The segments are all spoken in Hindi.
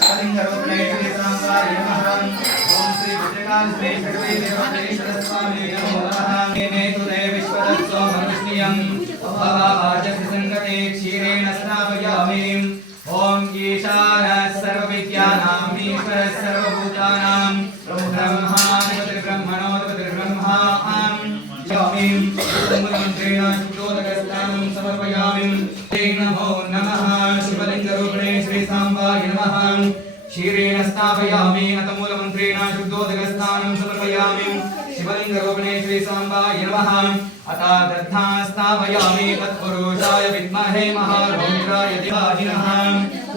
शिवलिंगरूपिणे श्री सांबाय नमः। ओम श्री भद्रकाल श्री भगवती देवतेश्वर स्वामी नमो नमः। नेतु देव विश्वदत्सो भविष्णियं भवावाचसि संगते क्षीरेण स्नापयामि। ओम ईशान सर्वविद्यानां ईश्वर सर्वभूतानां ब्रह्माधिपति ब्रह्मणोऽधिपति ब्रह्मा यामि। मूलमन्त्रेण शुद्धोदकस्नानं समर्पयामि। नमो नमः। शिवलिंगरूपिणे श्री सांबाय नमः। क्षीरेण स्थापयामि। अथ मूलमन्त्रेण शुद्धोदकस्नानं समर्पयामि। शिवलिंगरूपिणे श्री सांबाय नमः। अथ दद्धा स्थापयामि। तत्पुरुषाय विद्महे महारौद्राय धीमहि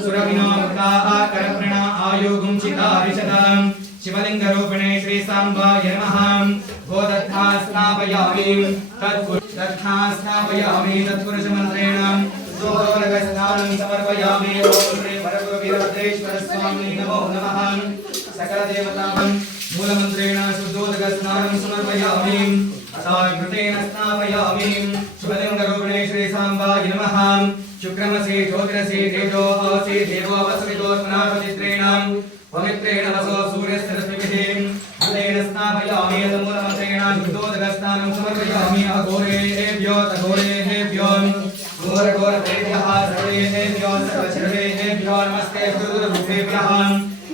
सुरविनोमुक्ताः करप्रणा आयुगुं चितारिषदां। शिवलिंगरूपिणे श्री सांबाय नमः। गोदद्धा स्थापयामि। तत्पुरुषदद्धा स्थापयामि। तत्पुरुषमन्त्रेण शुद्धोदकस्नानं समर्पयामि। ओम श्री भगवतीश्वर स्वामी नमो नमः। सकलदेवतां मूलमन्त्रेण शुद्धोदकस्नानं समर्पयामि। अथाघृतेन स्नापयामि। शिवलिंगरूपिणे श्री सांबाय नमः। शुक्रमसि ज्योतिरसि तेजोऽसि देवो वसवितोत्मनापचित्रेण पवित्रेण वसो सूर्यस्य रश्मिभिः तेन स्नापयामि। मूलमन्त्रेण शुद्धोदकस्नानं समर्पयामि। अघोरेभ्यो तघोरेभ्यो घोरघोरतेभ्यः सर्वेभ्यो सर्वशर्वेभ्यो नमस्ते गुरुरूपेभ्यः।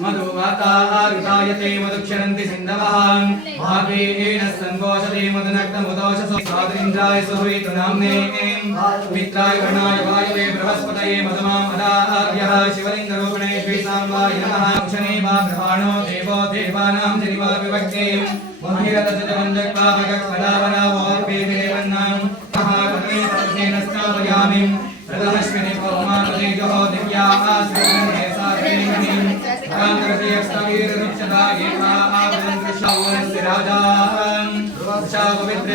मधुवाताहारितायते मधुक्षरन्ति सिन्धवः। महाभेन सङ्घोषते मधुनक्तमुदोषसो साद्रिन्द्राय सुहवितु नाम्ने मित्राय वर्णाय वायवे बृहस्पतये मधुमामदार्यः। शिवलिंगरूपिणे श्री सांबाय नमः। क्षणे वा प्रभाणो देवो देवानां जनिवा विभक्ते महिरतजवन्दक्पाभगक्पदावनावोर्वेदिरेवन्नां महाकर्णे तत्सेन स्थापयामि। प्रदमश्विनि पौर्मानदेजो दिव्याः श्रीगणे साधेमहि रामकृष्णयस्तवीररुक्षदा एका आवदन् कृष्णौ राजा पवित्र